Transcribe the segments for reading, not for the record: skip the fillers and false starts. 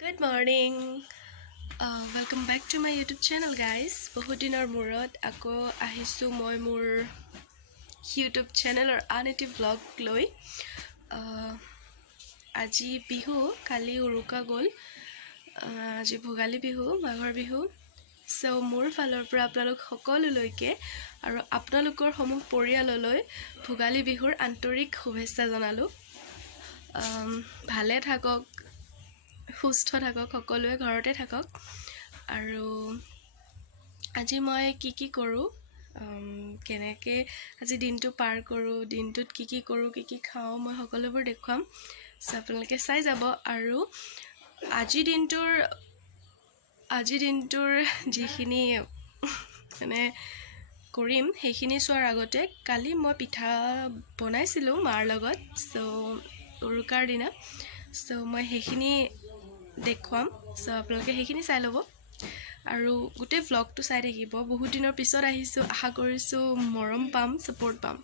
Good morning. Welcome back to my YouTube channel, guys. বহুত দিনৰ মূৰত আকৌ আহিছোঁ মই মোৰ YouTube চেনেলৰ আন এটি ব্লগ লৈ। আজি বিহু, কালি উৰুকা গ'ল। আজি ভোগালী বিহু, মাঘৰ বিহু। চ' মোৰ ফালৰ পৰা আপোনালোক সকলোলৈকে আৰু আপোনালোকৰ সমূহ পৰিয়াললৈ ভোগালী বিহুৰ আন্তৰিক শুভেচ্ছা জনালোঁ। ভালে থাকক, সুস্থ থাকক, সকলোৱে ঘৰতে থাকক। আৰু আজি মই কি কৰোঁ, কেনেকৈ আজি দিনটো পাৰ কৰোঁ, দিনটোত কি কৰোঁ, কি খাওঁ, মই সকলোবোৰ দেখুৱাম। চ' আপোনালোকে চাই যাব। আৰু আজিৰ দিনটোৰ যিখিনি মানে কৰিম সেইখিনি চোৱাৰ আগতে কালি মই পিঠা বনাইছিলোঁ মাৰ লগত, চ' উৰুকাৰ দিনা। চ' মই সেইখিনি দেখুৱাম। চ' আপোনালোকে সেইখিনি চাই ল'ব আৰু গোটেই ভ্লগটো চাই থাকিব। বহুত দিনৰ পিছত আহিছোঁ, আশা কৰিছোঁ মৰম পাম, ছাপোৰ্ট পাম।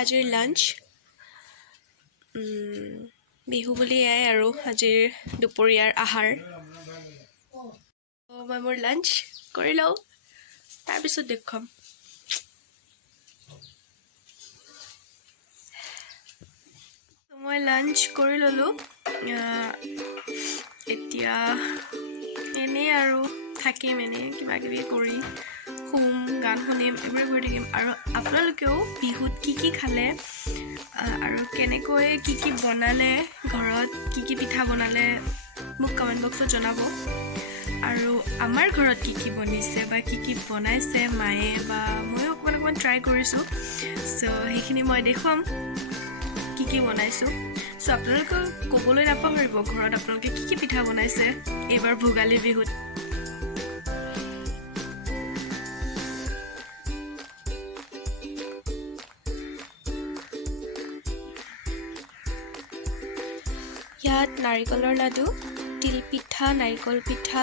আজিৰ লাঞ্চ, বিহু বুলি এয়াই আৰু আজিৰ দুপৰীয়াৰ আহাৰ। মই মোৰ লাঞ্চ কৰি লওঁ, তাৰপিছত দেখুৱাম। মই লাঞ্চ কৰি ল'লোঁ। এতিয়া এনেই আৰু থাকিম, এনেই কিবা কিবি কৰি শুম, গান শুনিম, এইবোৰে কৰি থাকিম। আৰু আপোনালোকেও বিহুত কি খালে আৰু কেনেকৈ কি বনালে, ঘৰত কি পিঠা বনালে মোক কমেণ্ট বক্সত জনাব। আৰু আমাৰ ঘৰত কি বনিছে বা কি বনাইছে মায়ে বা ময়ো অকণমান ট্ৰাই কৰিছোঁ। চ' সেইখিনি মই দেখুৱাম কি বনাইছোঁ। চ' আপোনালোকে ক'বলৈ নাপাহৰিব ঘৰত আপোনালোকে কি পিঠা বনাইছে এইবাৰ ভোগালী বিহুত। ইয়াত নাৰিকলৰ লাডু, তিল পিঠা, নাৰিকল পিঠা,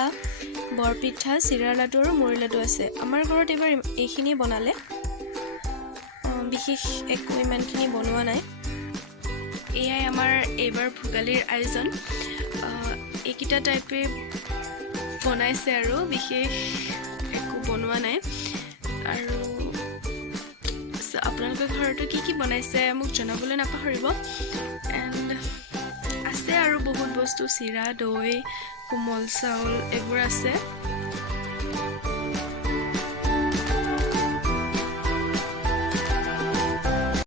বৰপিঠা, চিৰা লাডু আৰু মুড়ি লাডু আছে। আমাৰ ঘৰত এইবাৰ এইখিনি বনালে, বিশেষ একো ইমানখিনি বনোৱা নাই। এয়াই আমাৰ এইবাৰ ভোগালীৰ আয়োজন। এইকেইটা টাইপে বনাইছে আৰু বিশেষ একো বনোৱা নাই। আৰু আপোনালোকৰ ঘৰতো কি বনাইছে মোক জনাবলৈ নাপাহৰিব। এণ্ড আছে আৰু বহুত বস্তু, চিৰা, দৈ, কোমল চাউল এইবোৰ আছে।